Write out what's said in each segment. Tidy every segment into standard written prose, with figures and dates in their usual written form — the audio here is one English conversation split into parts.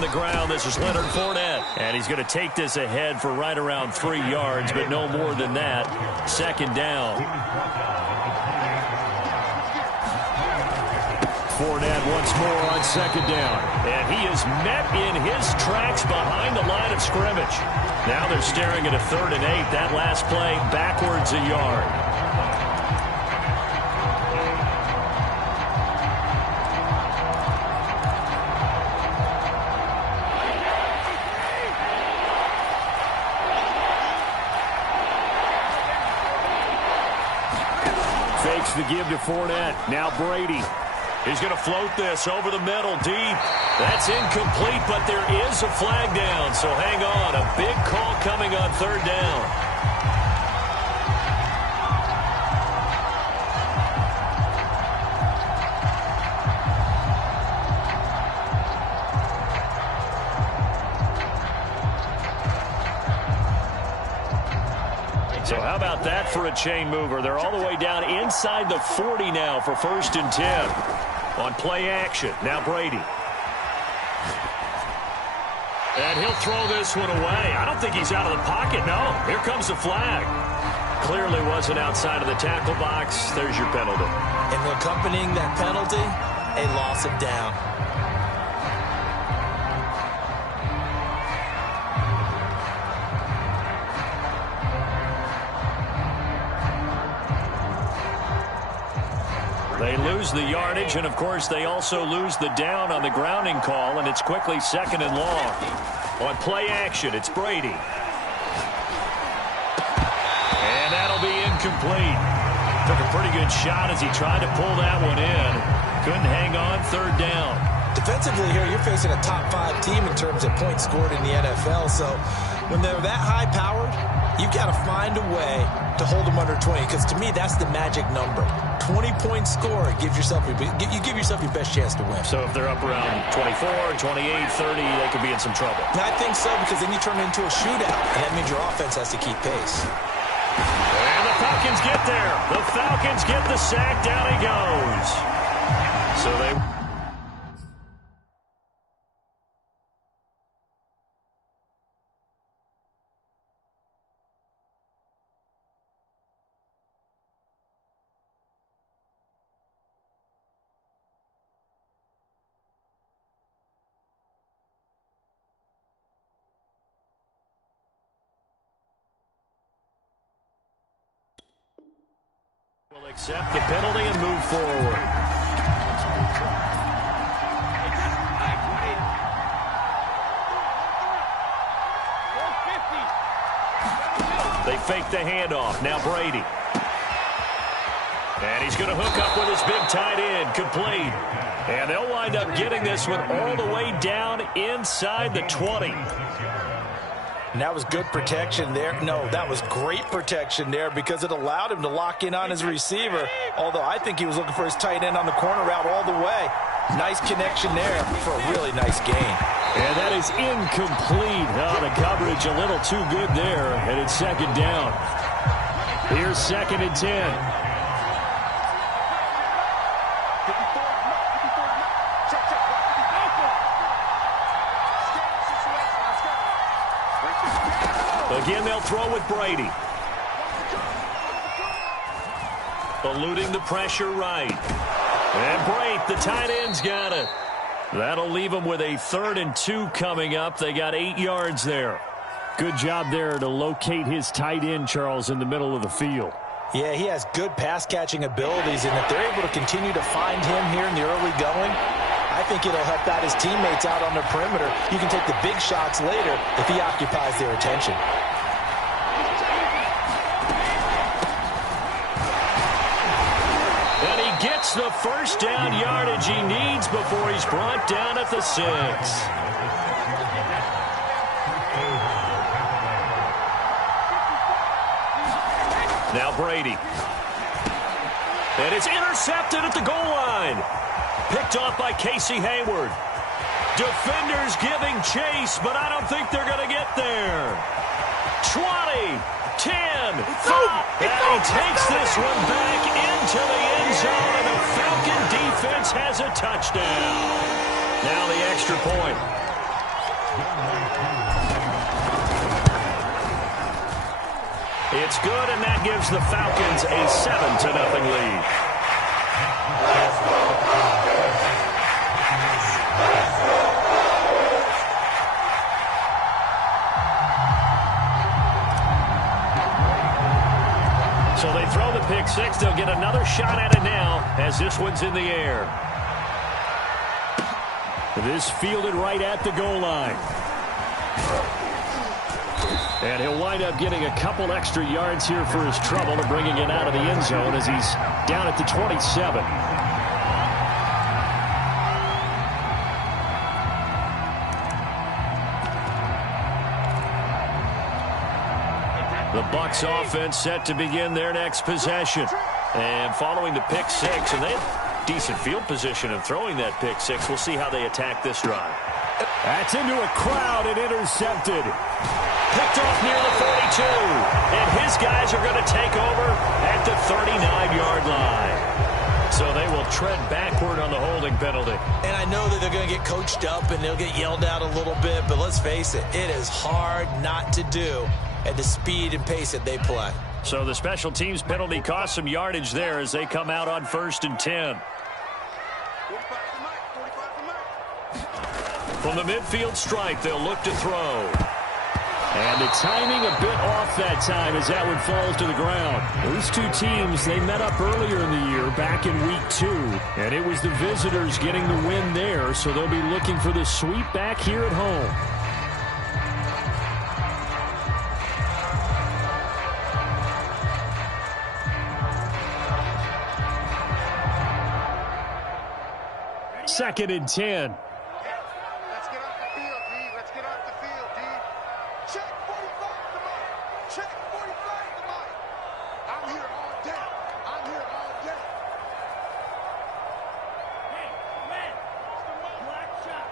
on the ground. This is Leonard Fournette. And he's going to take this ahead for right around 3 yards, but no more than that. Second down. Fournette once more on second down. And he is met in his tracks behind the line of scrimmage. Now they're staring at a 3rd and 8. That last play backwards a yard. Fakes the give to Fournette. Now Brady. He's going to float this over the middle, deep. That's incomplete, but there is a flag down, so hang on. A big call coming on 3rd down. So how about that for a chain mover? They're all the way down inside the 40 now for 1st and 10. On play action, now Brady. And he'll throw this one away. I don't think he's out of the pocket, no. Here comes the flag. Clearly wasn't outside of the tackle box. There's your penalty. And accompanying that penalty, a loss of down. They lose the yardage, and, of course, they also lose the down on the grounding call, and it's quickly 2nd and long. On play action, it's Brady. And that'll be incomplete. Took a pretty good shot as he tried to pull that one in. Couldn't hang on 3rd down. Defensively here, you're facing a top 5 team in terms of points scored in the NFL, so when they're that high-powered, you've got to find a way to hold them under 20, because to me, that's the magic number. 20-point score gives yourself you give yourself your best chance to win. So if they're up around 24, 28, 30, they could be in some trouble. And I think so, because then you turn it into a shootout, and that means your offense has to keep pace. And the Falcons get there. The Falcons get the sack. Down he goes. So they... will accept the penalty and move forward. They fake the handoff. Now Brady. And he's going to hook up with his big tight end. Complete. And they'll wind up getting this one all the way down inside the 20. And that was good protection there. No, that was great protection there because it allowed him to lock in on his receiver. Although I think he was looking for his tight end on the corner route all the way. Nice connection there for a really nice gain. And that is incomplete. Oh, the coverage a little too good there. And it's 2nd down. Here's 2nd and 10. Again, they'll throw with Brady. Eluding the pressure right. And Brate, the tight end's got it. That'll leave them with a 3rd and 2 coming up. They got 8 yards there. Good job there to locate his tight end, Charles, in the middle of the field. Yeah, he has good pass-catching abilities, and if they're able to continue to find him here in the early going, I think it'll help out his teammates out on the perimeter. You can take the big shots later if he occupies their attention. And he gets the first down yardage he needs before he's brought down at the 6. Now Brady. And it's intercepted at the goal line. Picked off by Casey Hayward. Defenders giving chase, but I don't think they're going to get there. 20, 10, 5. And he takes this one back into the end zone, and the Falcon defense has a touchdown. Now the extra point. It's good, and that gives the Falcons a 7-0 lead. So they throw the pick six. They'll get another shot at it now as this one's in the air. This fielded right at the goal line. And he'll wind up getting a couple extra yards here for his trouble and bringing it out of the end zone as he's down at the 27. The Bucs offense set to begin their next possession. And following the pick six, and they have decent field position in throwing that pick six. We'll see how they attack this drive. That's into a crowd and intercepted. Picked off near the 42. And his guys are going to take over at the 39-yard line. So they will tread backward on the holding penalty. And I know that they're going to get coached up and they'll get yelled at a little bit, but let's face it, it is hard not to do at the speed and pace that they play. So the special teams penalty cost some yardage there as they come out on 1st and 10. From the midfield stripe, they'll look to throw. And the timing a bit off that time as that one falls to the ground. Those two teams, they met up earlier in the year back in week 2. And it was the visitors getting the win there, so they'll be looking for the sweep back here at home. Second and 10. Let's get off the field, D. Let's get off the field, D. Check 45 to Mike. Check 45 to Mike. I'm here all day. I'm here all day. Hey, man. Black shot.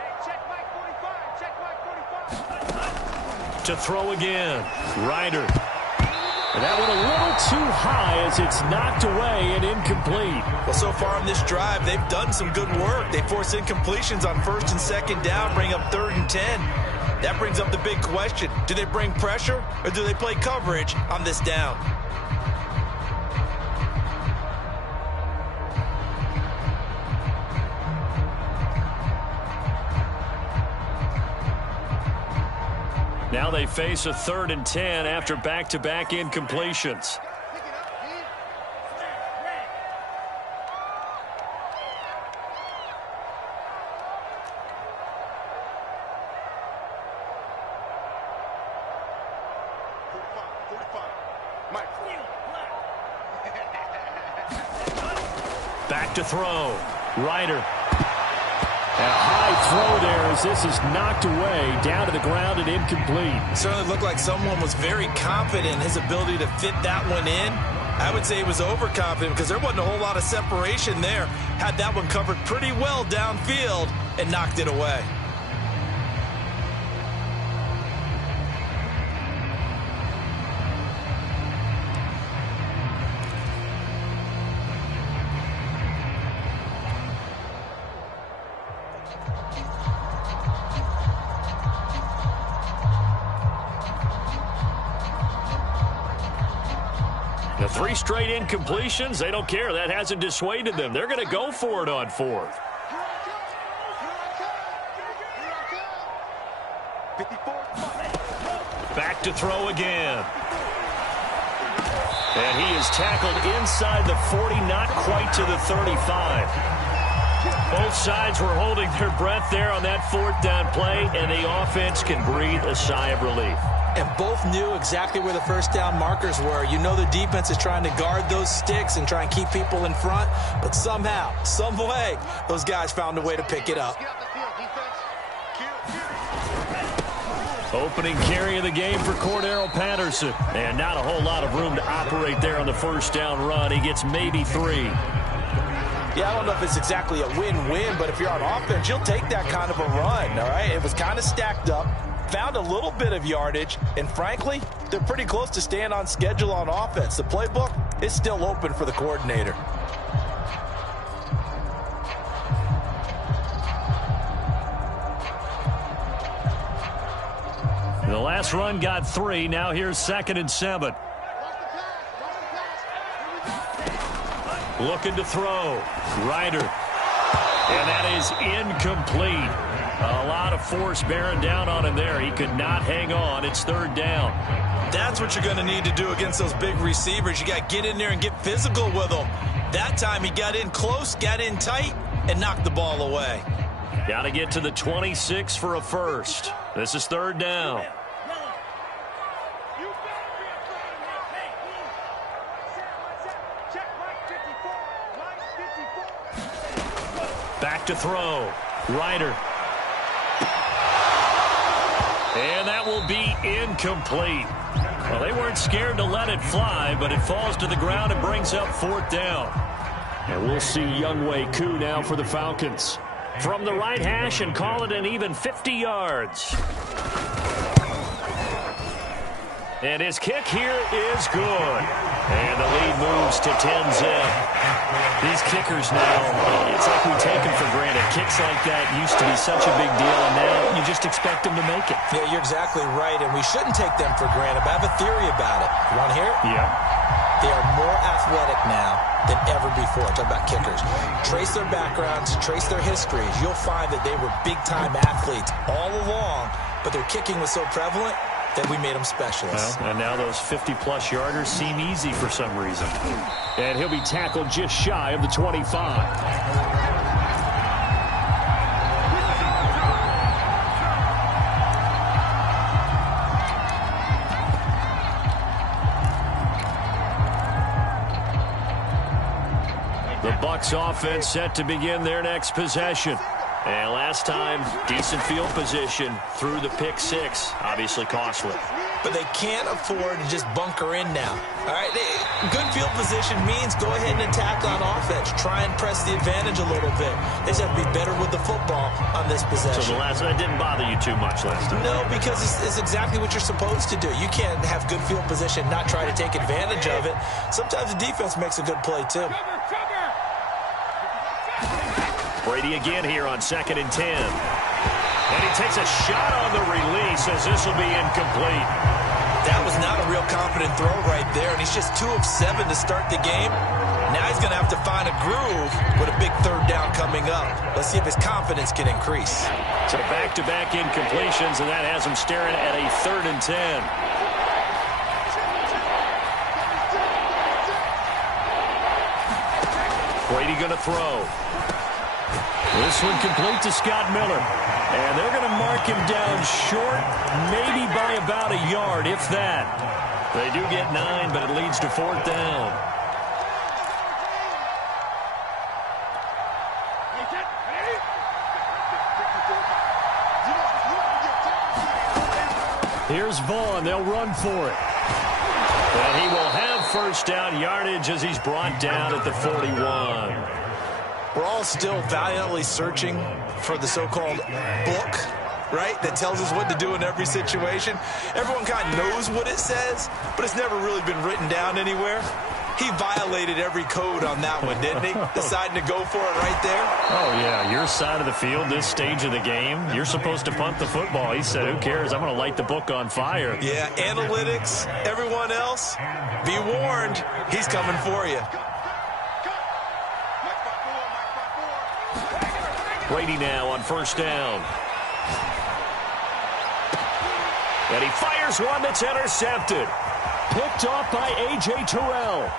Hey, check Mike 45. Check Mike 45. To throw again. Ryder. And that one a little too high as it's knocked away and incomplete. Well, so far on this drive, they've done some good work. They force incompletions on 1st and 2nd down, bring up 3rd and 10. That brings up the big question. Do they bring pressure or do they play coverage on this down? Now they face a 3rd and 10 after back-to-back incompletions. Back to throw. Ryder. And a high throw there as this is knocked away down to the ground and incomplete. Certainly looked like someone was very confident in his ability to fit that one in. I would say he was overconfident because there wasn't a whole lot of separation there. Had that one covered pretty well downfield and knocked it away. The 3 straight incompletions, they don't care. That hasn't dissuaded them. They're going to go for it on 4th. Back to throw again. And he is tackled inside the 40, not quite to the 35. Both sides were holding their breath there on that 4th down play, and the offense can breathe a sigh of relief. And both knew exactly where the 1st down markers were. You know the defense is trying to guard those sticks and try and keep people in front, but somehow, some way, those guys found a way to pick it up. Opening carry of the game for Cordero Patterson. And not a whole lot of room to operate there on the 1st down run. He gets maybe 3. Yeah, I don't know if it's exactly a win-win, but if you're on offense, you'll take that kind of a run, all right? It was kind of stacked up. Found a little bit of yardage, and frankly, they're pretty close to staying on schedule on offense. The playbook is still open for the coordinator. last run got 3. Now here's 2nd and 7. Looking to throw. Ryder. And that is incomplete. A lot of force bearing down on him there. He could not hang on. It's 3rd down. That's what you're going to need to do against those big receivers. You got to get in there and get physical with them. That time he got in close, got in tight, and knocked the ball away. Got to get to the 26 for a first. This is 3rd down. Back to throw. Ryder. And that will be incomplete. Well, they weren't scared to let it fly, but it falls to the ground and brings up 4th down. And we'll see Younghoe Koo now for the Falcons. From the right hash and call it an even 50 yards. And his kick here is good. And the lead moves to 10-zip. These kickers now, it's like we take them for granted. Kicks like that used to be such a big deal, and now you just expect them to make it. Yeah, you're exactly right, and we shouldn't take them for granted, but I have a theory about it. You want to hear it? Yeah. They are more athletic now than ever before. Talk about kickers. Trace their backgrounds, trace their histories. You'll find that they were big-time athletes all along, but their kicking was so prevalent that we made them specialists. Well, and now those 50-plus yarders seem easy for some reason. And he'll be tackled just shy of the 25. The Bucs offense set to begin their next possession. And last time, decent field position through the pick 6. Obviously costly. But they can't afford to just bunker in now. All right, good field position means go ahead and attack on offense. Try and press the advantage a little bit. They just have to be better with the football on this possession. So the last one didn't bother you too much last time? No, because it's exactly what you're supposed to do. You can't have good field position, not try to take advantage of it. Sometimes the defense makes a good play, too. Brady again here on 2nd and 10. And he takes a shot on the release as this will be incomplete. That was not a real confident throw right there, and he's just 2 of 7 to start the game. Now he's going to have to find a groove with a big 3rd down coming up. Let's see if his confidence can increase. So back-to-back incompletions, and that has him staring at a 3rd and 10. Brady going to throw. This one complete to Scott Miller. And they're going to mark him down short, maybe by about a yard, if that. They do get 9, but it leads to 4th down. Here's Vaughn. They'll run for it. And he will have 1st down yardage as he's brought down at the 41. We're all still valiantly searching for the so-called book, right, that tells us what to do in every situation. Everyone kind of knows what it says, but it's never really been written down anywhere. He violated every code on that one, didn't he? Deciding to go for it right there. Oh, yeah, your side of the field, this stage of the game, you're supposed to punt the football. He said, who cares? I'm going to light the book on fire. Yeah, analytics, everyone else, be warned, he's coming for you. Brady now on 1st down. And he fires one that's intercepted. Picked off by A.J. Terrell.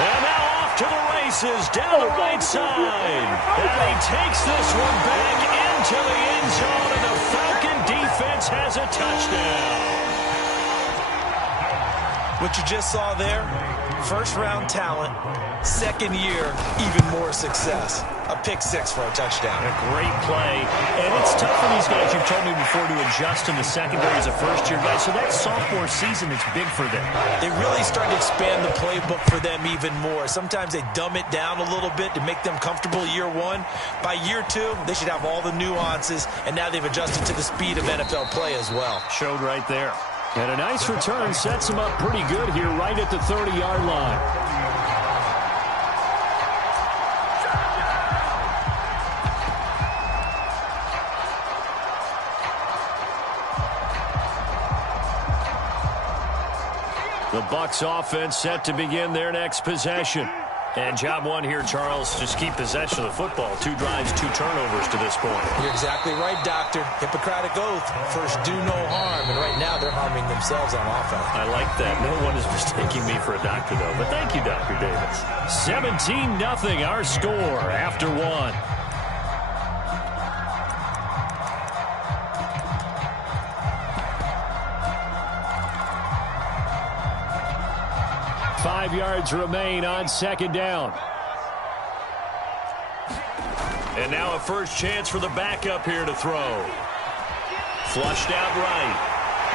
And now off to the races down the right side. And he takes this one back into the end zone, and the Falcon defense has a touchdown. What you just saw there, 1st-round talent, 2nd year, even more success. A pick 6 for a touchdown. A great play. And it's tough for these guys, you've told me before, to adjust in the secondary as a first-year guy. So that sophomore season is big for them. They really start to expand the playbook for them even more. Sometimes they dumb it down a little bit to make them comfortable year 1. By year 2, they should have all the nuances, and now they've adjusted to the speed of NFL play as well. Showed right there. And a nice return sets him up pretty good here right at the 30-yard line. The Bucs offense set to begin their next possession. And job one here, Charles, just keep possession of the football. 2 drives, 2 turnovers to this point. You're exactly right, Doctor. Hippocratic oath. First, do no harm. And right now, they're harming themselves on offense. I like that. No one is mistaking me for a doctor, though. But thank you, Dr. Davis. 17-0, our score after 1. 5 yards remain on second down. And now a first chance for the backup here to throw. Flushed out right.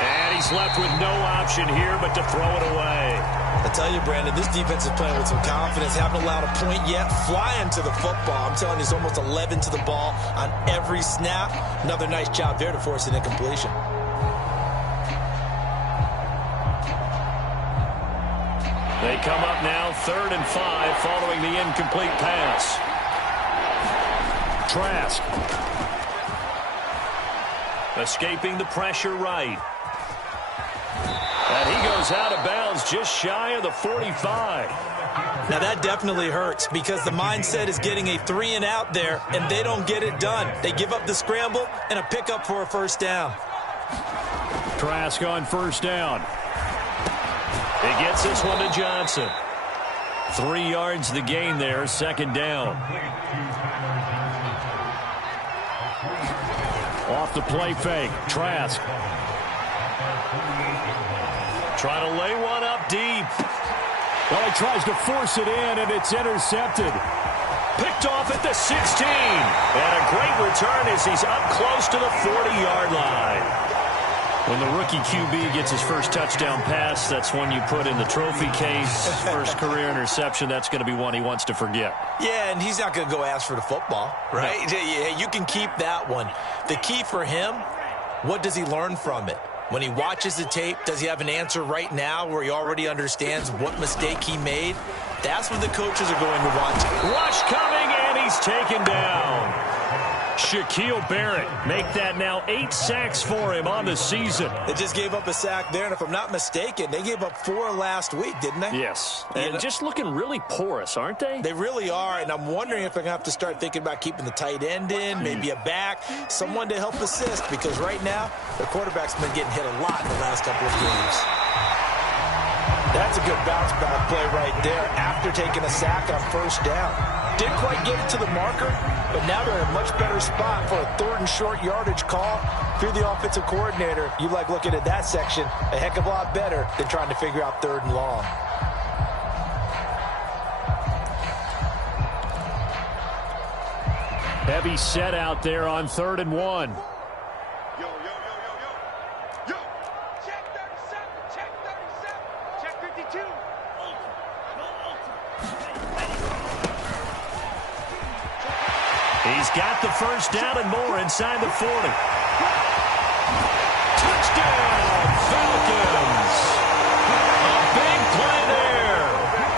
And he's left with no option here but to throw it away. I tell you, Brandon, this defense is playing with some confidence. Haven't allowed a point yet. Flying to the football. I'm telling you, it's almost 11 to the ball on every snap. Another nice job there to force an incompletion. They come up now 3rd and 5 following the incomplete pass. Trask. Escaping the pressure right. And he goes out of bounds just shy of the 45. Now that definitely hurts because the mindset is getting a 3 and out there, and they don't get it done. They give up the scramble and a pickup for a first down. Trask on first down. He gets this one to Johnson. 3 yards the gain there, second down. Off the play fake, Trask. Trying to lay one up deep. Well, he tries to force it in, and it's intercepted. Picked off at the 16. And a great return as he's up close to the 40-yard line. When the rookie QB gets his first touchdown pass, that's one you put in the trophy case. First career interception, that's going to be one he wants to forget. Yeah, and he's not going to go ask for the football, right? No. Yeah, you can keep that one. The key for him, what does he learn from it? When he watches the tape, does he have an answer right now where he already understands what mistake he made? That's what the coaches are going to want. Rush coming, and he's taken down. Shaquille Barrett make that now 8 sacks for him on the season. They just gave up a sack there, and if I'm not mistaken, they gave up 4 last week, didn't they? Yes, and just looking really porous, aren't they? They really are, and I'm wondering if they're going to have to start thinking about keeping the tight end in, maybe a back, someone to help assist, because right now, their quarterback's been getting hit a lot in the last couple of games. That's a good bounce back play right there after taking a sack on first down. Didn't quite get it to the marker, but now they're in a much better spot for a 3rd and short yardage call. If you're the offensive coordinator, you like looking at that section a heck of a lot better than trying to figure out 3rd and long. Heavy set out there on 3rd and 1. He's got the first down and more inside the 40. Touchdown, Falcons! A big play there.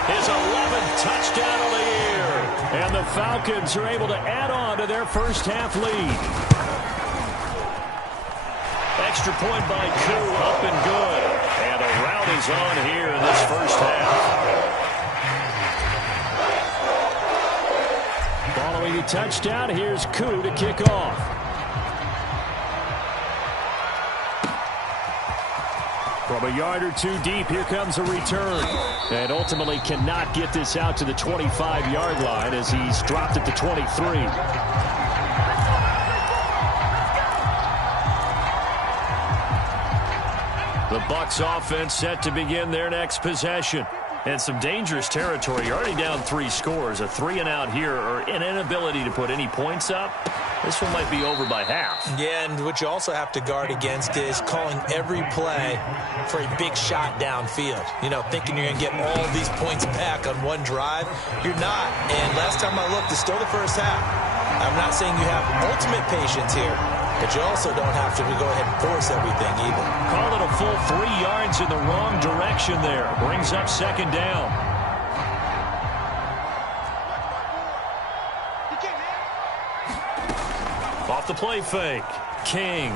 His 11th touchdown of the year. And the Falcons are able to add on to their first half lead. Extra point by Koo, up and good. And a rout is on here in this first half. Following a touchdown, here's Koo to kick off. From a yard or 2 deep, here comes a return. And ultimately cannot get this out to the 25-yard line as he's dropped at the 23. The Bucs offense set to begin their next possession. And some dangerous territory. You're already down 3 scores. A 3 and out here, or an inability to put any points up. This one might be over by half. Yeah, and what you also have to guard against is calling every play for a big shot downfield. You know, thinking you're going to get all these points back on one drive. You're not. And last time I looked, it's still the first half. I'm not saying you have ultimate patience here, but you also don't have to go ahead and force everything either. Call it a full 3 yards in the wrong direction there. Brings up second down. Off the play fake. King.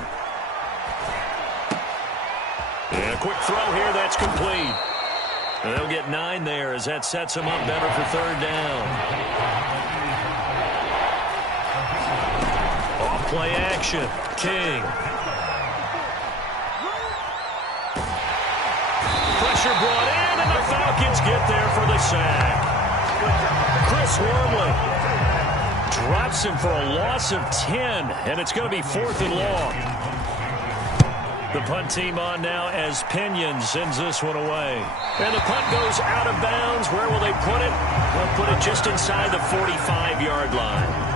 And a quick throw here that's complete. They'll get 9 there as that sets them up better for third down. Off-play action. King. Pressure brought in, and the Falcons get there for the sack. Chris Wormley drops him for a loss of 10, and it's going to be 4th and long. The punt team on now as Pinion sends this one away. And the punt goes out of bounds. Where will they put it? They'll put it just inside the 45-yard line.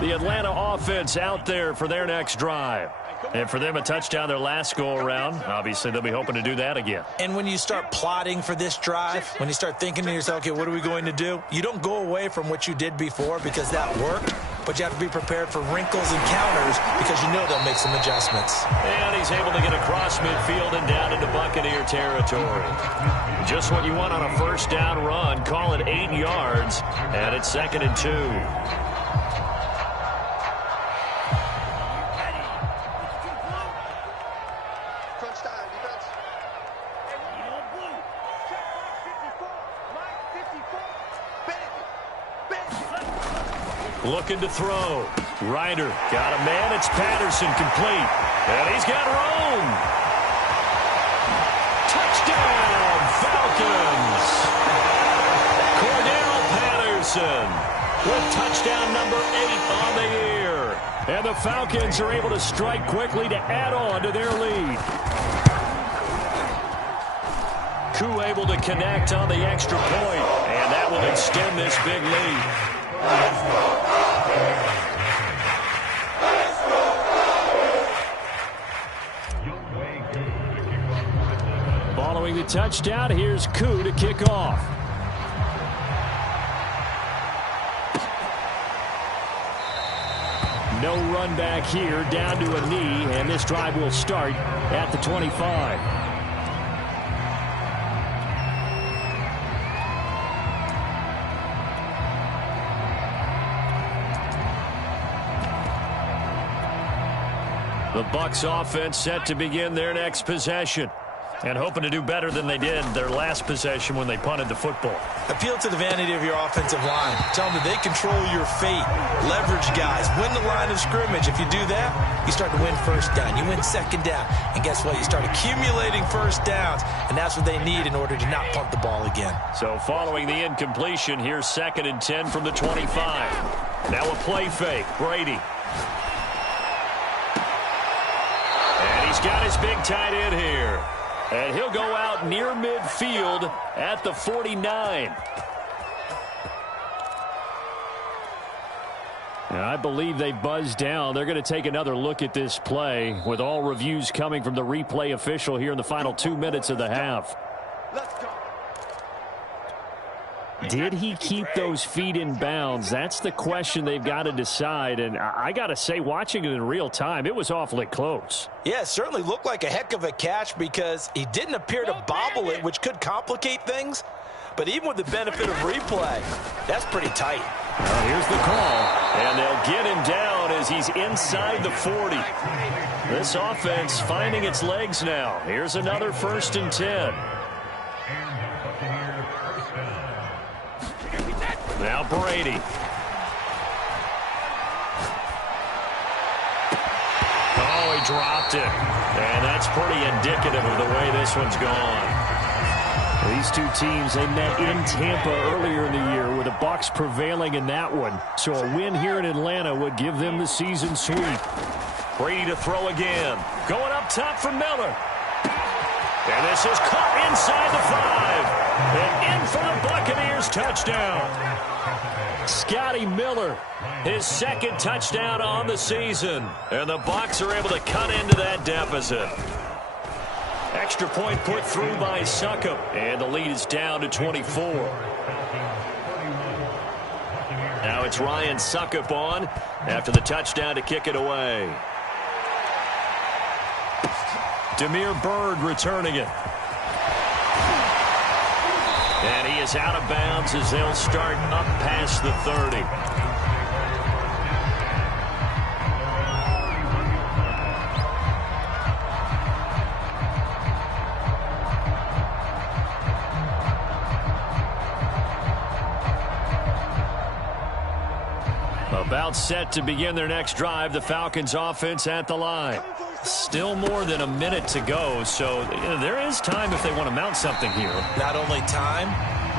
The Atlanta offense out there for their next drive. And for them, a touchdown their last go-around. Obviously, they'll be hoping to do that again. And when you start plotting for this drive, when you start thinking to yourself, okay, what are we going to do? You don't go away from what you did before because that worked, but you have to be prepared for wrinkles and counters because you know they'll make some adjustments. And he's able to get across midfield and down into Buccaneer territory. Just what you want on a first down run. Call it 8 yards, and it's 2nd and 2. Looking to throw. Ryder got a man. It's Patterson complete. And he's got room. Touchdown, Falcons. Cordell Patterson with touchdown number 8 on the year. And the Falcons are able to strike quickly to add on to their lead. Koo able to connect on the extra point. And that will extend this big lead. Following the touchdown, here's Koo to kick off. No run back here, down to a knee, and this drive will start at the 25. The Bucs offense set to begin their next possession and hoping to do better than they did their last possession when they punted the football. Appeal to the vanity of your offensive line. Tell them that they control your fate. Leverage guys. Win the line of scrimmage. If you do that, you start to win first down. You win second down. And guess what? You start accumulating first downs, and that's what they need in order to not punt the ball again. So following the incompletion, here's 2nd and 10 from the 25. Now a play fake. Brady. He's got his big tight end here. And he'll go out near midfield at the 49. And I believe they buzzed down. They're going to take another look at this play with all reviews coming from the replay official here in the final 2 minutes of the half. Let's go. Did he keep those feet in bounds? That's the question they've got to decide. And I got to say, watching it in real time, it was awfully close. Yeah, it certainly looked like a heck of a catch because he didn't appear to bobble it, which could complicate things. But even with the benefit of replay, that's pretty tight. Well, here's the call. And they'll get him down as he's inside the 40. This offense finding its legs now. Here's another 1st and 10. Now Brady. Oh, he dropped it. And that's pretty indicative of the way this one's gone. These two teams, they met in Tampa earlier in the year with the Bucs prevailing in that one. So a win here in Atlanta would give them the season sweep. Brady to throw again. Going up top for Miller. And this is caught inside the 5. And in for the Buccaneers touchdown. Scotty Miller, his 2nd touchdown on the season. And the Bucs are able to cut into that deficit. Extra point put through by Succop. And the lead is down to 24. Now it's Ryan Succop on after the touchdown to kick it away. Damiere Byrd returning it. And he is out of bounds as they'll start up past the 30. About set to begin their next drive, the Falcons offense at the line. Still more than a minute to go, so there is time if they want to mount something here. Not only time,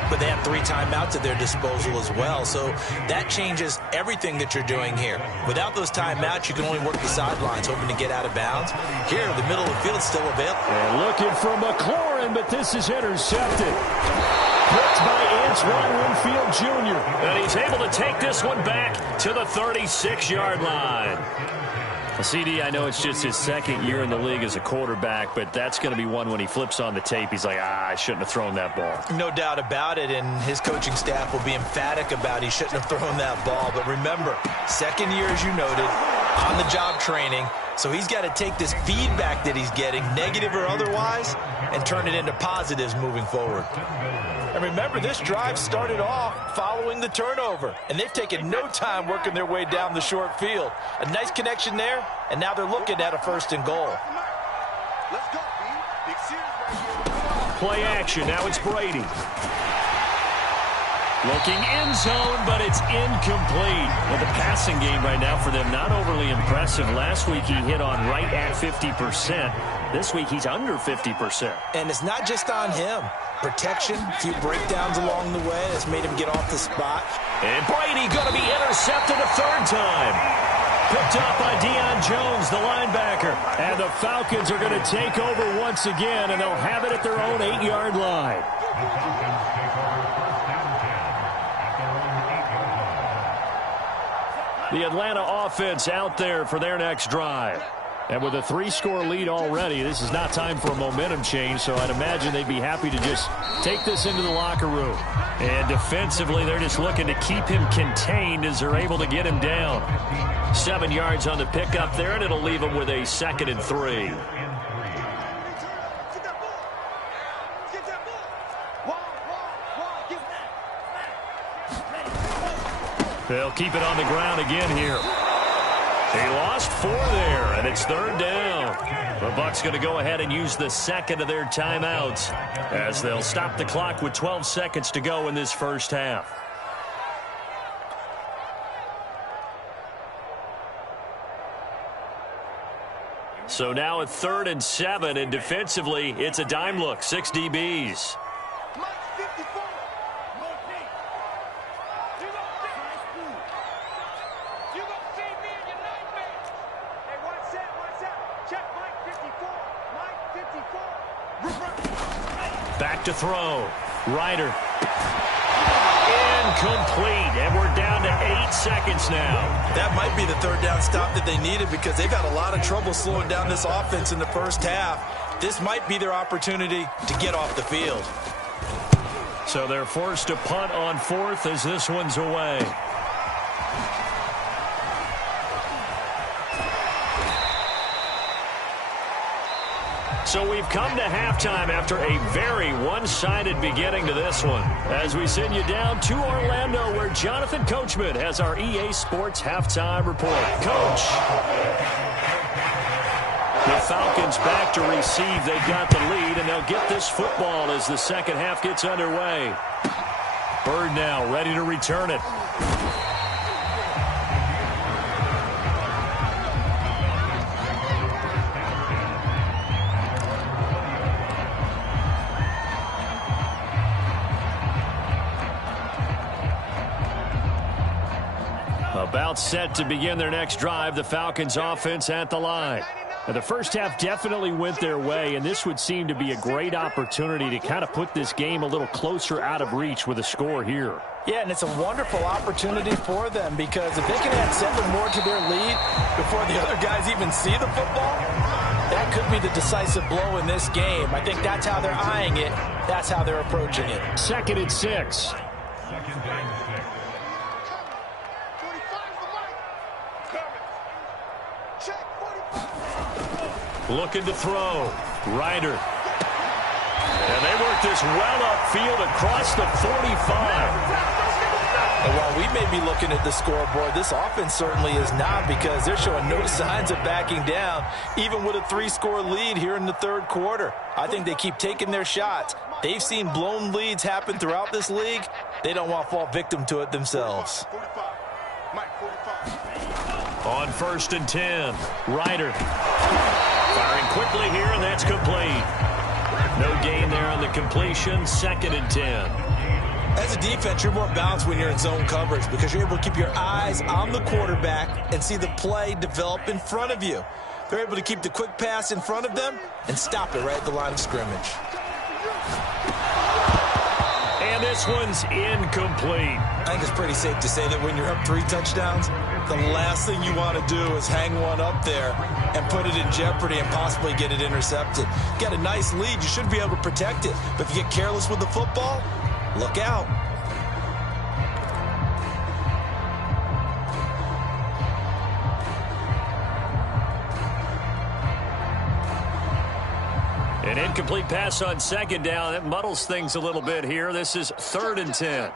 but they have 3 timeouts at their disposal as well, so that changes everything that you're doing here. Without those timeouts, you can only work the sidelines, hoping to get out of bounds. Here, the middle of the field is still available. And looking for McLaurin, but this is intercepted. Picked by Antoine Winfield Jr. And he's able to take this one back to the 36-yard line. CD, I know it's just his second year in the league as a quarterback, but that's going to be one when he flips on the tape. He's like, I shouldn't have thrown that ball. No doubt about it, and his coaching staff will be emphatic about he shouldn't have thrown that ball. But remember, second year, as you noted, on-the-job training, so he's got to take this feedback that he's getting, negative or otherwise, and turn it into positives moving forward. And remember, this drive started off following the turnover, and they've taken no time working their way down the short field. A nice connection there, and now they're looking at a 1st and goal. Let's go, B. Big series right here. Play action. Now it's Brady. Looking end zone, but it's incomplete. Well, the passing game right now for them not overly impressive. Last week he hit on right at 50%. This week he's under 50%. And it's not just on him. Protection, a few breakdowns along the way that's made him get off the spot. And Brady going to be intercepted a 3rd time. Picked up by Deion Jones, the linebacker. And the Falcons are going to take over once again, and they'll have it at their own 8-yard line. The Atlanta offense out there for their next drive. And with a 3-score lead already, this is not time for a momentum change, so I'd imagine they'd be happy to just take this into the locker room. And defensively, they're just looking to keep him contained as they're able to get him down. 7 yards on the pickup there, and it'll leave him with a 2nd and 3. They'll keep it on the ground again here. He lost 4 there, and it's 3rd down. The Bucs going to go ahead and use the 2nd of their timeouts as they'll stop the clock with 12 seconds to go in this first half. So now at 3rd and 7, and defensively, it's a dime look, 6 DBs. Back to throw. Ryder. Incomplete. And we're down to 8 seconds now. That might be the 3rd down stop that they needed because they've had a lot of trouble slowing down this offense in the first half. This might be their opportunity to get off the field. So they're forced to punt on 4th as this one's away. So we've come to halftime after a very one-sided beginning to this one. As we send you down to Orlando, where Jonathan Coachman has our EA Sports halftime report. Coach. The Falcons back to receive. They've got the lead, and they'll get this football as the second half gets underway. Bird now ready to return it. About set to begin their next drive, the Falcons offense at the line. Now, the first half definitely went their way, and this would seem to be a great opportunity to kind of put this game a little closer out of reach with a score here. Yeah, and it's a wonderful opportunity for them because if they can add 7 more to their lead before the other guys even see the football, that could be the decisive blow in this game. I think that's how they're eyeing it. That's how they're approaching it. 2nd and 6. Looking to throw. Ryder. And they work this well upfield across the 45. And while we may be looking at the scoreboard, this offense certainly is not, because they're showing no signs of backing down, even with a 3-score lead here in the third quarter. I think they keep taking their shots. They've seen blown leads happen throughout this league. They don't want to fall victim to it themselves. On 1st and 10, Ryder firing quickly here, and that's complete. No gain there on the completion. 2nd and 10. As a defense, you're more balanced when you're in zone coverage, because you're able to keep your eyes on the quarterback and see the play develop in front of you. They're able to keep the quick pass in front of them and stop it right at the line of scrimmage. And this one's incomplete. I think it's pretty safe to say that when you're up 3 touchdowns, the last thing you want to do is hang one up there and put it in jeopardy and possibly get it intercepted. Get a nice lead, you should be able to protect it. But if you get careless with the football, look out. An incomplete pass on 2nd down. That muddles things a little bit here. This is 3rd and 10.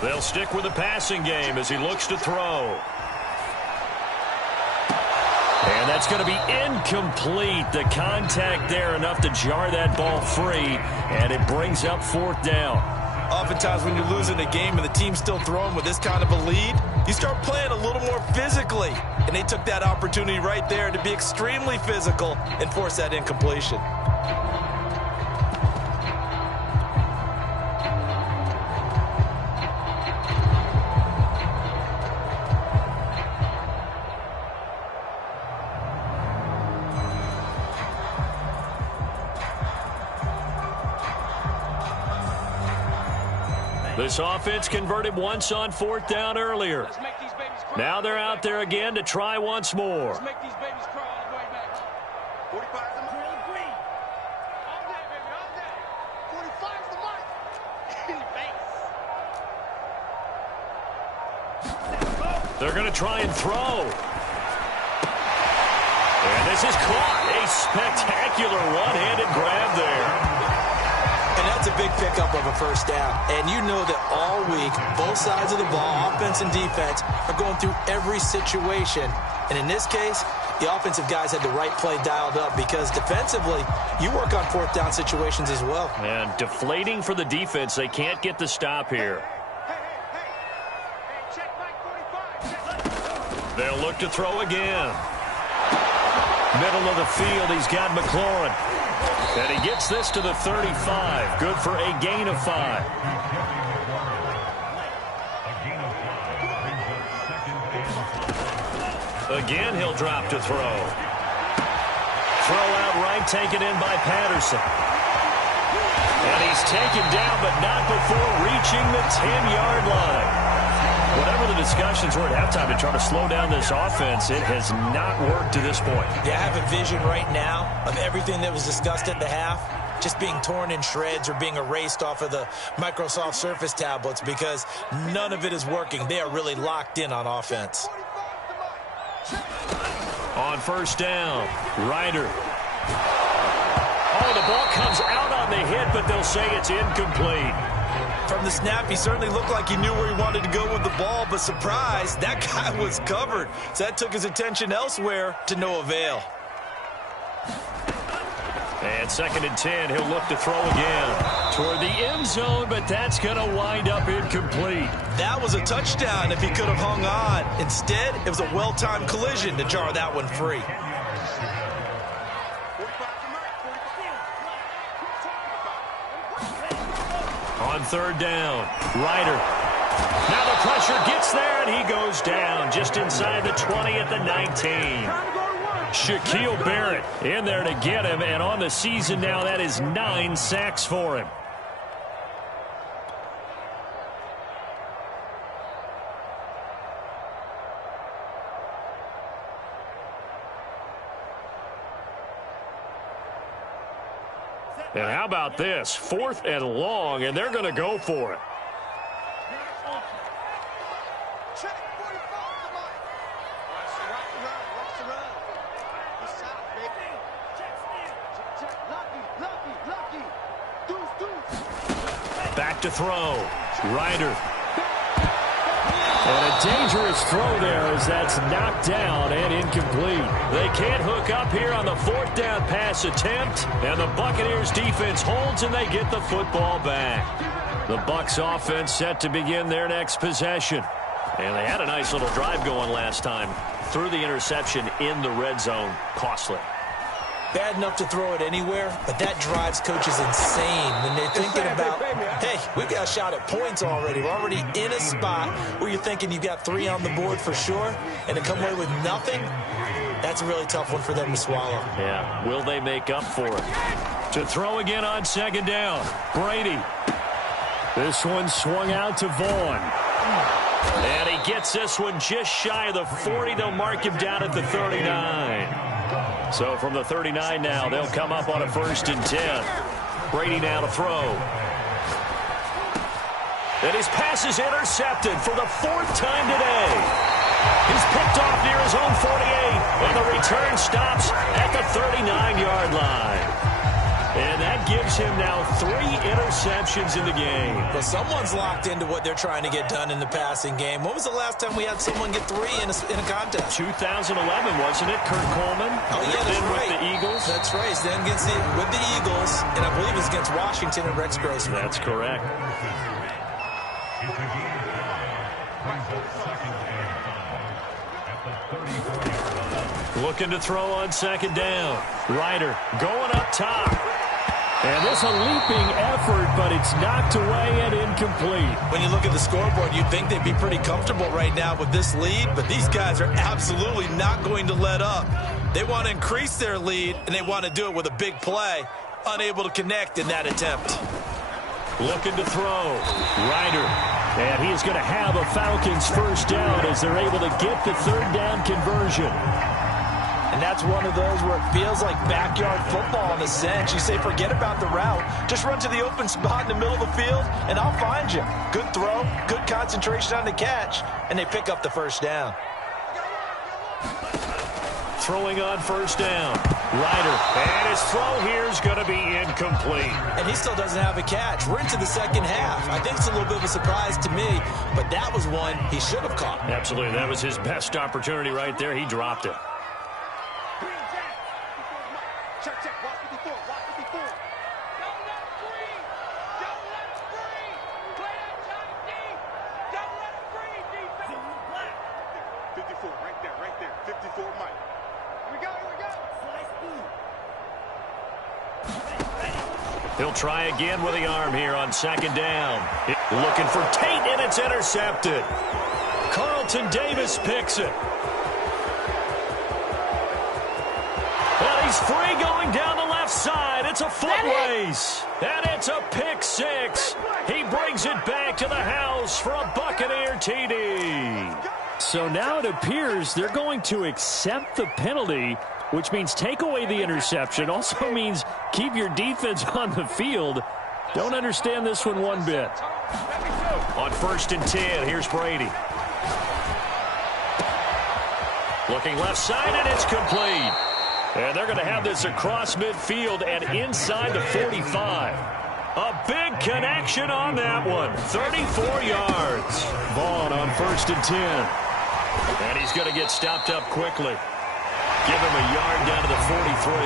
They'll stick with the passing game as he looks to throw. And that's going to be incomplete. The contact there enough to jar that ball free, and it brings up 4th down. Oftentimes when you're losing a game and the team's still throwing with this kind of a lead, you start playing a little more physically. And they took that opportunity right there to be extremely physical and force that incompletion. This offense converted once on 4th down earlier. Now they're out there again to try once more. Let's make these babies cry all the way back. 45 is the mic. All day, baby, all day. 45 is the mic. In the face. They're going to try and throw. And this is caught. A spectacular one-handed grab there. And that's a big pickup of a 1st down. And you know that all week, both sides of the ball, offense and defense, are going through every situation. And in this case, the offensive guys had the right play dialed up, because defensively, you work on 4th down situations as well. And deflating for the defense. They can't get the stop here. Hey, check Mike 45. They'll look to throw again. Middle of the field, he's got McLaurin. And he gets this to the 35. Good for a gain of 5. Again, he'll drop to throw. Throw out right, taken in by Patterson. And he's taken down, but not before reaching the 10-yard line. Whatever the discussions were at halftime to try to slow down this offense, it has not worked to this point. Yeah, I have a vision right now of everything that was discussed at the half just being torn in shreds or being erased off of the Microsoft Surface tablets, because none of it is working. They are really locked in on offense. On 1st down, Ryder. Oh, the ball comes out on the hit, but they'll say it's incomplete. From the snap, he certainly looked like he knew where he wanted to go with the ball, but surprise, that guy was covered. So that took his attention elsewhere to no avail. And 2nd and 10, he'll look to throw again toward the end zone, but that's going to wind up incomplete. That was a touchdown if he could have hung on. Instead, it was a well-timed collision to jar that one free. On 3rd down, Ryder. Now the pressure gets there, and he goes down just inside the 20 at the 19. Shaquille Barrett in there to get him, and on the season now, that is 9 sacks for him. And how about this? 4th and long, and they're going to go for it. Check 45. Back to throw. Ryder. And a dangerous throw there as that's knocked down and incomplete. They can't hook up here on the fourth down pass attempt. And the Buccaneers defense holds and they get the football back. The Bucs offense set to begin their next possession. And they had a nice little drive going last time. Threw the interception in the red zone. Costly. Bad enough to throw it anywhere, but that drives coaches insane when they're thinking about, hey, we've got a shot at points already. We're already in a spot where you're thinking you've got 3 on the board for sure, and to come away with nothing, that's a really tough one for them to swallow. Yeah, will they make up for it? To throw again on second down, Brady. This one swung out to Vaughn. And he gets this one just shy of the 40. They'll mark him down at the 39. So from the 39 now, they'll come up on a 1st and 10. Brady now to throw. And his pass is intercepted for the 4th time today. He's picked off near his own 48, and the return stops at the 39-yard line. And that gives him now 3 interceptions in the game. Well, someone's locked into what they're trying to get done in the passing game. When was the last time we had someone get 3 in a contest? 2011, wasn't it? Kurt Coleman. Oh, yeah, that's right. With the Eagles. That's right. Then with the Eagles, and I believe it's against Washington and Rex Grossman. That's correct. Looking to throw on second down. Ryder going up top. And this a leaping effort, but it's knocked away and incomplete. When you look at the scoreboard, you'd think they'd be pretty comfortable right now with this lead, but these guys are absolutely not going to let up. They want to increase their lead, and they want to do it with a big play. Unable to connect in that attempt. Looking to throw. Ryder. And he's going to have a Falcons first down as they're able to get the 3rd down conversion. And that's one of those where it feels like backyard football in a sense. You say, forget about the route. Just run to the open spot in the middle of the field, and I'll find you. Good throw, good concentration on the catch, and they pick up the first down. Throwing on first down. Ryder. And his throw here is going to be incomplete. And he still doesn't have a catch. We're into the second half. I think it's a little bit of a surprise to me, but that was one he should have caught. Absolutely. That was his best opportunity right there. He dropped it. Check, check, watch 54, watch 54. Don't let him breathe. Don't let him breathe. Play outside of deep. Don't let him breathe, defense. 54, right there, 54, Mike. Here we go, here we go. He'll try again with the arm here on second down. Looking for Tate, and it's intercepted. Carlton Davis picks it. And he's free going down the left side. It's a foot race. And it's a pick 6. He brings it back to the house for a Buccaneer TD. So now it appears they're going to accept the penalty, which means take away the interception. Also means keep your defense on the field. Don't understand this one bit. On 1st and 10, here's Brady. Looking left side, and it's complete. And they're going to have this across midfield and inside the 45. A big connection on that one. 34 yards. Vaughn on 1st and 10. And he's going to get stopped up quickly. Give him a yard down to the 43.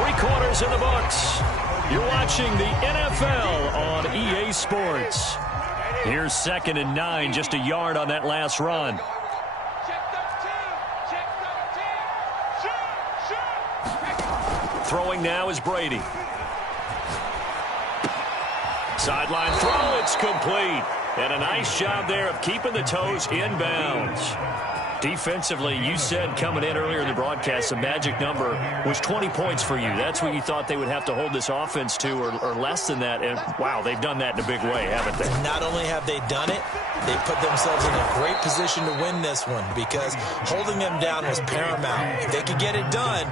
3 quarters in the books. You're watching the NFL on EA Sports. Here's 2nd and 9, just a yard on that last run. Throwing now is Brady. Sideline throw, it's complete. And a nice job there of keeping the toes inbounds. Defensively, you said coming in earlier in the broadcast, the magic number was 20 points for you. That's what you thought they would have to hold this offense to, or less than that. And, wow, they've done that in a big way, haven't they? Not only have they done it, they put themselves in a great position to win this one because holding them down was paramount. If they could get it done,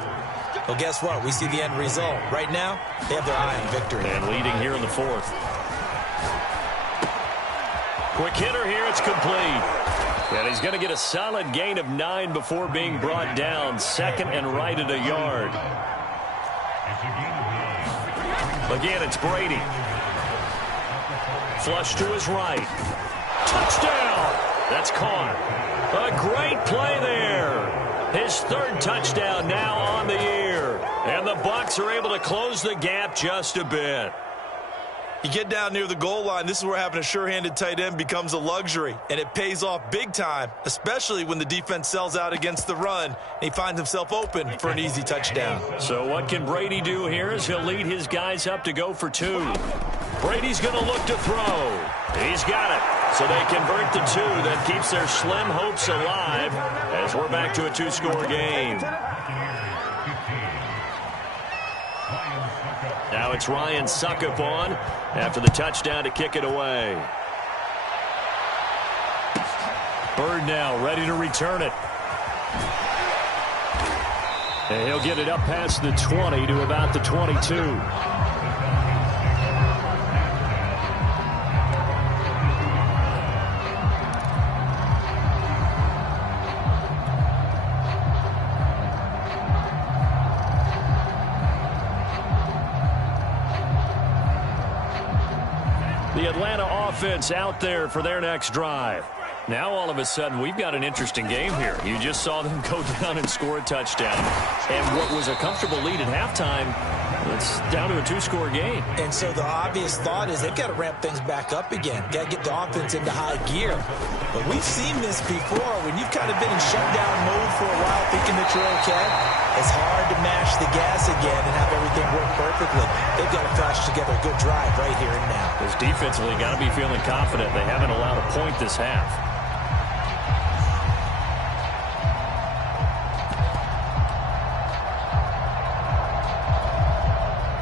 well, guess what? We see the end result. Right now, they have their eye on victory. And leading here in the 4th. Quick hitter here, it's complete. And he's going to get a solid gain of 9 before being brought down. 2nd and right at a yard. Again, it's Brady. Flush to his right. Touchdown! That's caught. A great play there. His third touchdown now on the year. And the Bucs are able to close the gap just a bit. You get down near the goal line, this is where having a sure-handed tight end becomes a luxury, and it pays off big time, especially when the defense sells out against the run, and he finds himself open for an easy touchdown. So what can Brady do here as he'll lead his guys up to go for two? Brady's going to look to throw. He's got it. So they convert the two. That keeps their slim hopes alive as we're back to a two-score game. Now it's Ryan Suckup on after the touchdown to kick it away. Bird now ready to return it. And he'll get it up past the 20 to about the 22. The Atlanta offense out there for their next drive. Now all of a sudden we've got an interesting game here. You just saw them go down and score a touchdown. And what was a comfortable lead at halftime, it's down to a two-score game. And so the obvious thought is they've got to ramp things back up again. Got to get the offense into high gear. But we've seen this before. When you've kind of been in shutdown mode for a while thinking that you're okay, it's hard to mash the gas again and have everything work perfectly. They've got to flash together a good drive right here and now. Because defensively, got to be feeling confident. They haven't allowed a point this half.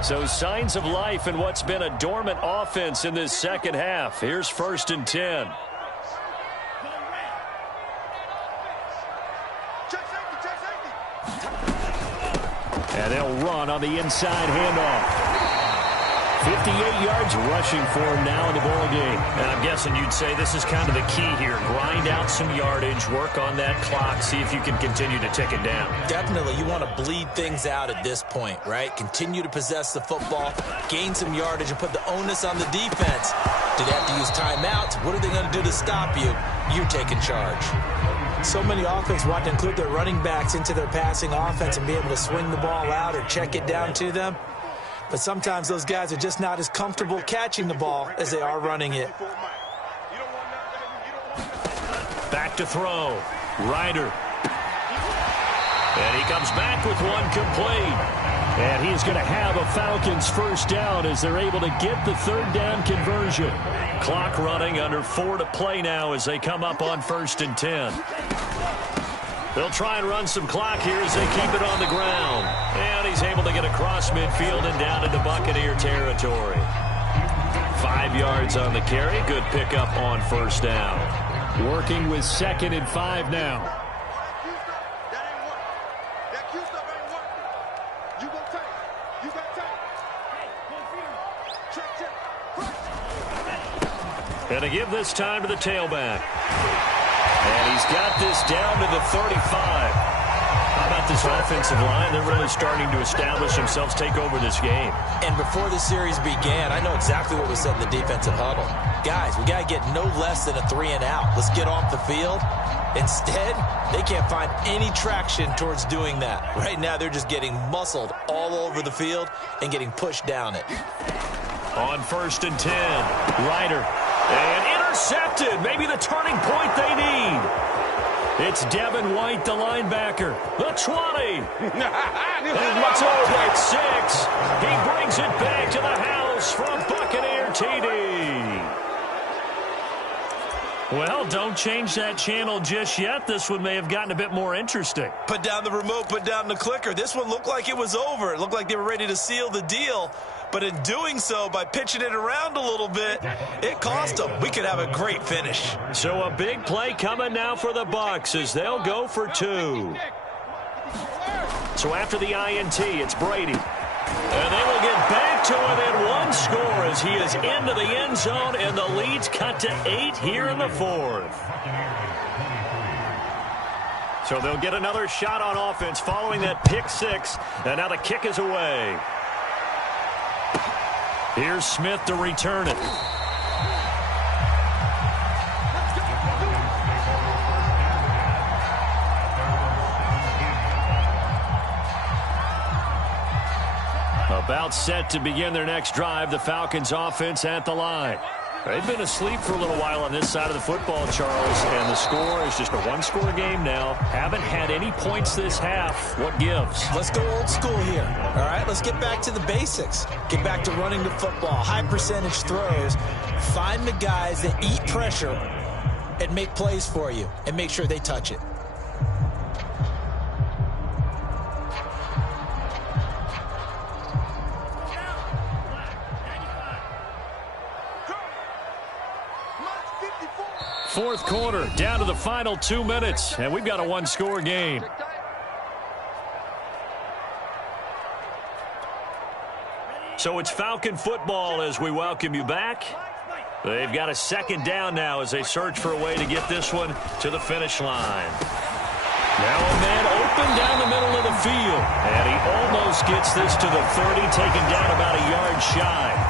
So signs of life in what's been a dormant offense in this second half. Here's 1st and 10. And they'll run on the inside handoff. 58 yards rushing for him now in the ball game. And I'm guessing you'd say this is kind of the key here. Grind out some yardage, work on that clock, see if you can continue to tick it down. Definitely. You want to bleed things out at this point, right? Continue to possess the football, gain some yardage, and put the onus on the defense. Do they have to use timeouts? What are they going to do to stop you? You're taking charge. So many offenses want to include their running backs into their passing offense and be able to swing the ball out or check it down to them. But sometimes those guys are just not as comfortable catching the ball as they are running it. Back to throw. Ryder. And he comes back with one complete. And he's going to have a Falcons first down as they're able to get the third down conversion. Clock running under 4 to play now as they come up on 1st and 10. They'll try and run some clock here as they keep it on the ground. And he's able to get across midfield and down into Buccaneer territory. 5 yards on the carry. Good pickup on first down. Working with 2nd and 5 now. And to give this time to the tailback. And he's got this down to the 35. How about this offensive line? They're really starting to establish themselves, take over this game. And before the series began, I know exactly what was said in the defensive huddle. Guys, we got to get no less than a 3 and out. Let's get off the field. Instead, they can't find any traction towards doing that. Right now, they're just getting muscled all over the field and getting pushed down it. On 1st and 10, Ryder. And intercepted. Maybe the turning point they need. It's Devin White, the linebacker. The 20. And it's over at 6. He brings it back to the house from Buccaneer TD. Well, don't change that channel just yet. This one may have gotten a bit more interesting. Put down the remote, put down the clicker. This one looked like it was over. It looked like they were ready to seal the deal. But in doing so, by pitching it around a little bit, it cost them. We could have a great finish. So a big play coming now for the Bucs as they'll go for 2. So after the INT, it's Brady. And they will get back to within 1 score as he is into the end zone, and the lead's cut to 8 here in the 4th. So they'll get another shot on offense following that pick 6, and now the kick is away. Here's Smith to return it. About set to begin their next drive, the Falcons offense at the line. They've been asleep for a little while on this side of the football, Charles, and the score is just a one-score game now. Haven't had any points this half. What gives? Let's go old school here. All right, let's get back to the basics. Get back to running the football, high percentage throws. Find the guys that eat pressure and make plays for you and make sure they touch it. Fourth quarter, down to the final 2 minutes, and we've got a one-score game. So it's Falcon football as we welcome you back. They've got a second down now as they search for a way to get this one to the finish line. Now a man open down the middle of the field, and he almost gets this to the 30, taken down about a yard shy.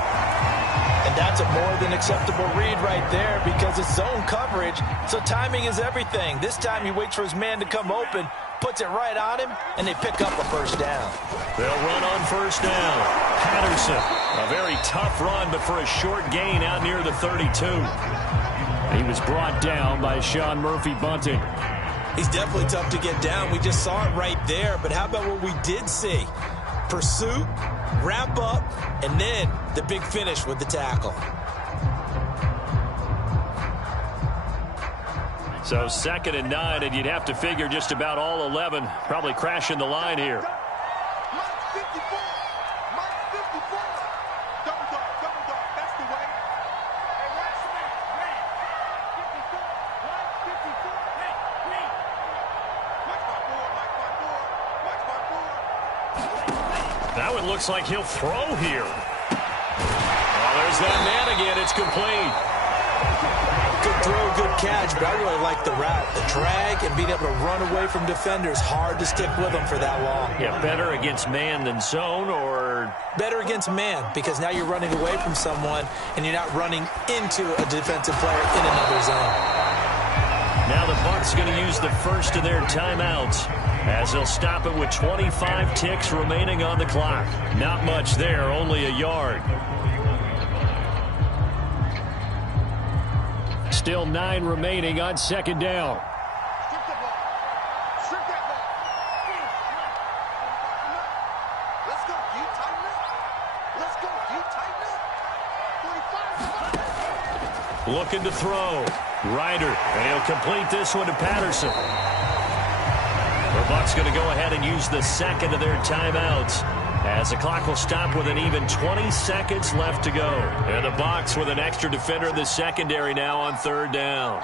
And that's a more than acceptable read right there because it's zone coverage, so timing is everything. This time he waits for his man to come open, puts it right on him, and they pick up a first down. They'll run on first down. Patterson, a very tough run, but for a short gain out near the 32. He was brought down by Sean Murphy-Bunting. He's definitely tough to get down. We just saw it right there, but how about what we did see? Pursuit, wrap up, and then the big finish with the tackle. So 2nd and 9, and you'd have to figure just about all 11 probably crashing the line here. That one looks like he'll throw here. Oh, there's that man again. It's complete. Good throw, good catch, but I really like the route. The drag and being able to run away from defenders. Hard to stick with them for that long. Yeah, better against man than zone, or? Better against man, because now you're running away from someone and you're not running into a defensive player in another zone. Now the Bucs going to use the first of their timeouts as they'll stop it with 25 ticks remaining on the clock. Not much there, only a yard. Still 9 remaining on 2nd down. Looking to throw. Ryder, and he'll complete this one to Patterson. The Bucs going to go ahead and use the second of their timeouts as the clock will stop with an even 20 seconds left to go. And the Bucs with an extra defender in the secondary now on 3rd down.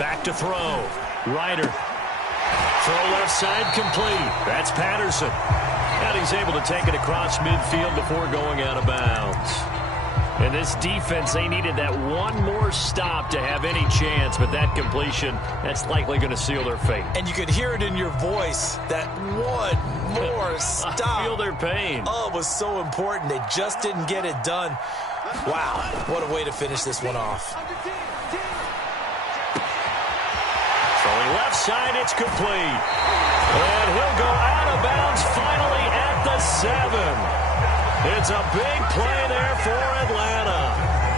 Back to throw. Ryder. Throw left side complete. That's Patterson. And he's able to take it across midfield before going out of bounds. And this defense, they needed that one more stop to have any chance, but that completion, that's likely going to seal their fate. And you could hear it in your voice, that one more stop. I feel their pain. Oh, it was so important. They just didn't get it done. Wow, what a way to finish this one off. Throwing left side, it's complete. And he'll go out of bounds finally at the 7. It's a big play there for Atlanta.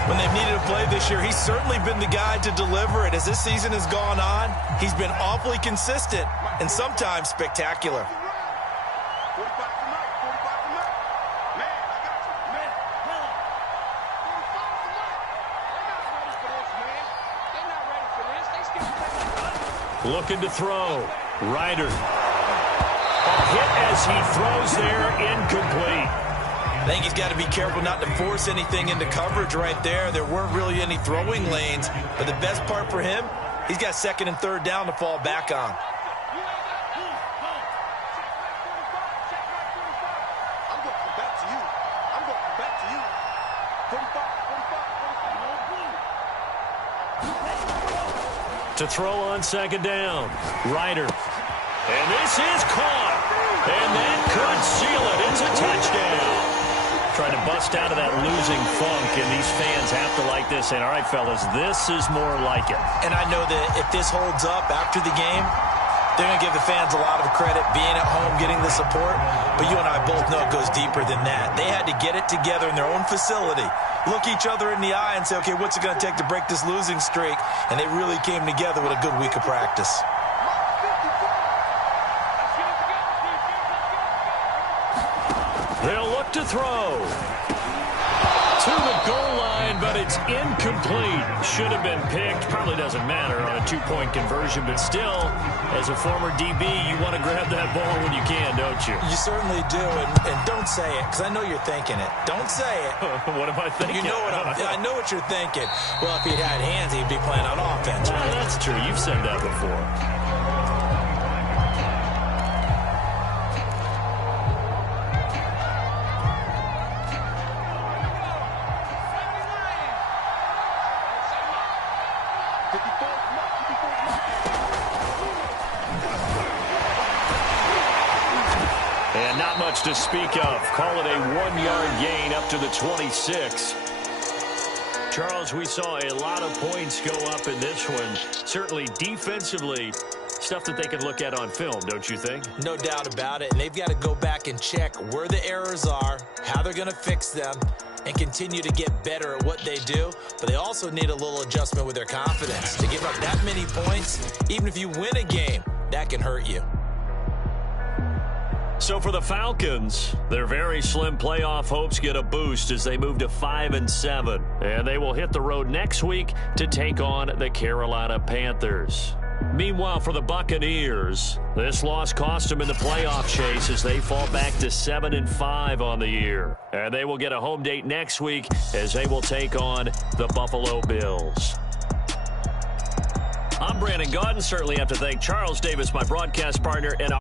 When they've needed a play this year, he's certainly been the guy to deliver it. As this season has gone on, he's been awfully consistent and sometimes spectacular. Looking to throw. Ryder. A hit as he throws there, incomplete. I think he's got to be careful not to force anything into coverage right there. There weren't really any throwing lanes, but the best part for him, he's got 2nd and 3rd down to fall back on. To throw on 2nd down. Ryder. And this is caught. And that could seal it. It's a touchdown. Trying to bust out of that losing funk, and these fans have to like this. And all right, fellas, this is more like it. And I know that if this holds up after the game, They're going to give the fans a lot of credit being at home, getting the support. But you and I both know it goes deeper than that. They had to get it together in their own facility, look each other in the eye and say, okay, what's it going to take to break this losing streak? And they really came together with a good week of practice. They'll look to throw. To the goal line, but it's incomplete. Should have been picked. Probably doesn't matter on a two-point conversion, but still, as a former DB, you want to grab that ball when you can, don't you? You certainly do, and don't say it, because I know you're thinking it. Don't say it. What am I thinking? You know what I know what you're thinking. Well, if he'd had hands, he'd be playing on offense, right? Well, that's true. You've said that before. And not much to speak of. Call it a 1-yard gain up to the 26. Charles, we saw a lot of points go up in this one. Certainly defensively, stuff that they can look at on film, don't you think? No doubt about it. And they've got to go back and check where the errors are, how they're going to fix them, and continue to get better at what they do. But they also need a little adjustment with their confidence. To give up that many points, even if you win a game, that can hurt you. So for the Falcons, their very slim playoff hopes get a boost as they move to 5-7. And they will hit the road next week to take on the Carolina Panthers. Meanwhile, for the Buccaneers, this loss cost them in the playoff chase as they fall back to 7-5 on the year. And they will get a home date next week as they will take on the Buffalo Bills. I'm Brandon Gaudin. Certainly have to thank Charles Davis, my broadcast partner, and our